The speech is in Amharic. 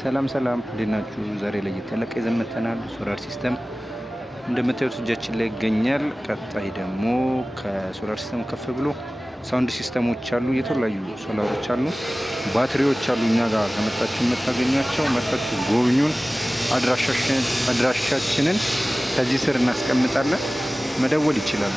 ሰላም እንዴት ናችሁ? ዛሬ ላይ የተለቀ ይዘን መጥተናል። ሶላር ሲስተም እንደምታዩት እጃችን ላይ ይገኛል። ቀጣይ ደግሞ ከሶላር ሲስተም ከፍ ብሎ ሳውንድ ሲስተሞች አሉ፣ የተለያዩ ሶላሮች አሉ፣ ባትሪዎች አሉ። እኛ ጋር ከመጣችሁ የምታገኟቸው መጣችሁ ጎብኙን። አድራሻችንን ከዚህ ስር እናስቀምጣለን። መደወል ይችላሉ።